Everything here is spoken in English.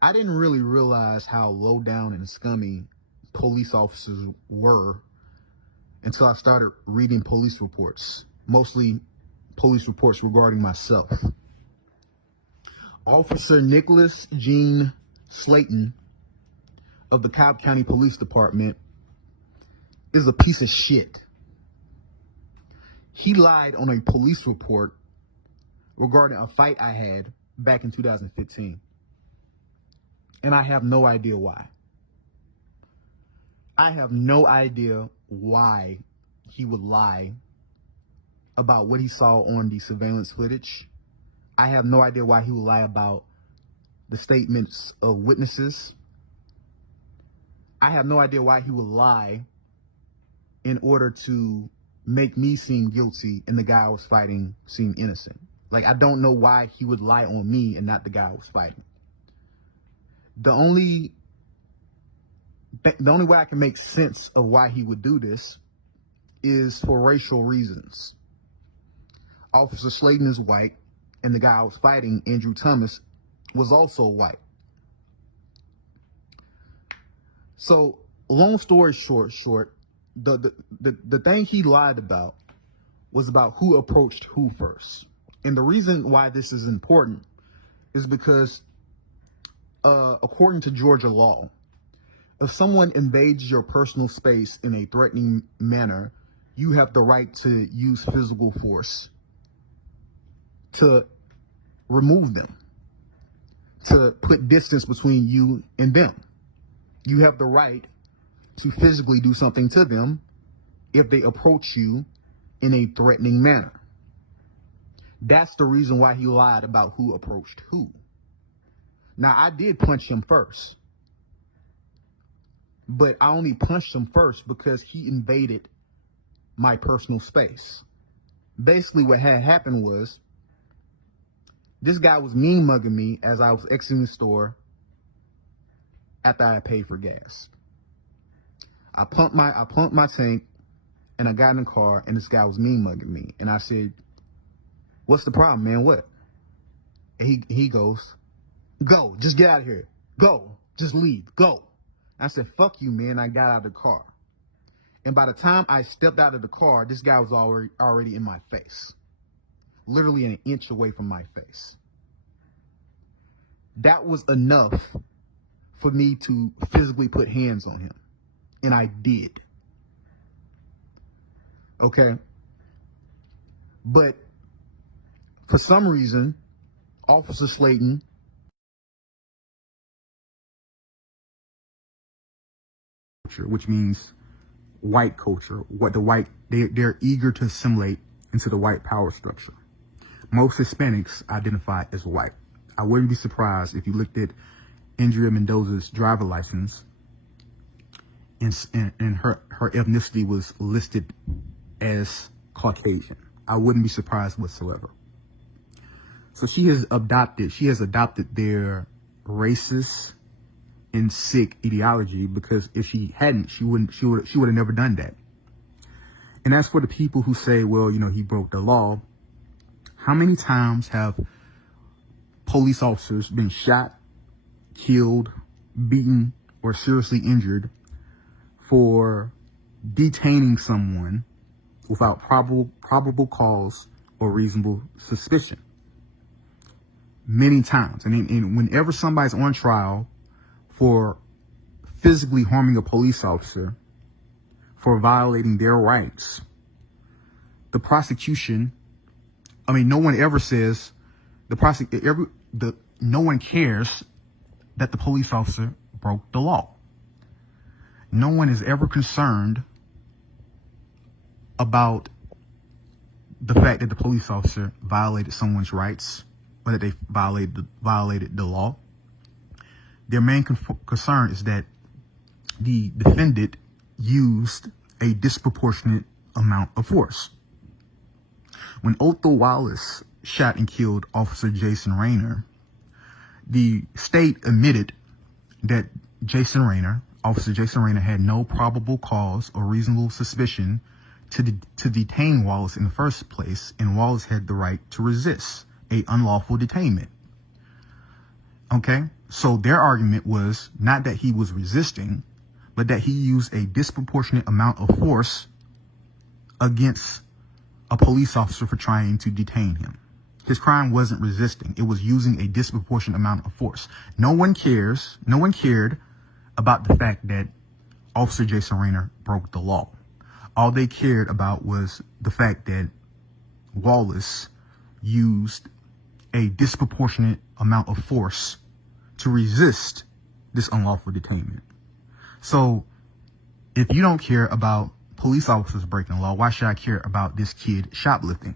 I didn't really realize how low down and scummy police officers were until I started reading police reports, mostly police reports regarding myself. Officer Nicholas Gene Slatton of the Cobb County Police Department is a piece of shit. He lied on a police report regarding a fight I had back in 2015. And I have no idea why. I have no idea why he would lie about what he saw on the surveillance footage. I have no idea why he would lie about the statements of witnesses. I have no idea why he would lie in order to make me seem guilty and the guy I was fighting seem innocent. Like, I don't know why he would lie on me and not the guy I was fighting. The only way I can make sense of why he would do this is for racial reasons. Officer Slayton is white, and the guy I was fighting, Andrew Thomas, was also white. So, long story short, the thing he lied about was about who approached who first. And the reason why this is important is because according to Georgia law, if someone invades your personal space in a threatening manner, you have the right to use physical force to remove them, to put distance between you and them. You have the right to physically do something to them if they approach you in a threatening manner. That's the reason why he lied about who approached who. Now, I did punch him first, but I only punched him first because he invaded my personal space. Basically, what had happened was this guy was mean mugging me as I was exiting the store after I paid for gas. I pumped my tank, and I got in the car, and this guy was mean mugging me. And I said, "What's the problem, man? What?" And he goes, "Go, just get out of here. Go, just leave, go." I said, "Fuck you, man." I got out of the car. And by the time I stepped out of the car, this guy was already in my face. Literally an inch away from my face. That was enough for me to physically put hands on him. And I did. Okay? But for some reason, Officer Slayton which means white culture, they're eager to assimilate into the white power structure. Most Hispanics identify as white. I wouldn't be surprised if you looked at Andrea Mendoza's driver license and her ethnicity was listed as Caucasian. I wouldn't be surprised whatsoever. So she has adopted their racist and sick ideology, because if she hadn't, she would have never done that. And as for the people who say, well, he broke the law, how many times have police officers been shot, killed, beaten, or seriously injured for detaining someone without probable cause or reasonable suspicion? Many times. And whenever somebody's on trial for physically harming a police officer, for violating their rights, the prosecution, no one ever says, no one cares that the police officer broke the law. No one is ever concerned about the fact that the police officer violated someone's rights, or that they violated the law. Their main concern is that the defendant used a disproportionate amount of force. When Otho Wallace shot and killed Officer Jason Rayner, the state admitted that Officer Jason Rayner had no probable cause or reasonable suspicion to detain Wallace in the first place, and Wallace had the right to resist a unlawful detainment. Okay. So their argument was not that he was resisting, but that he used a disproportionate amount of force against a police officer for trying to detain him. His crime wasn't resisting. It was using a disproportionate amount of force. No one cared about the fact that Officer Jason Rayner broke the law. All they cared about was the fact that Wallace used a disproportionate amount of force to resist this unlawful detainment. So if you don't care about police officers breaking the law, why should I care about this kid shoplifting?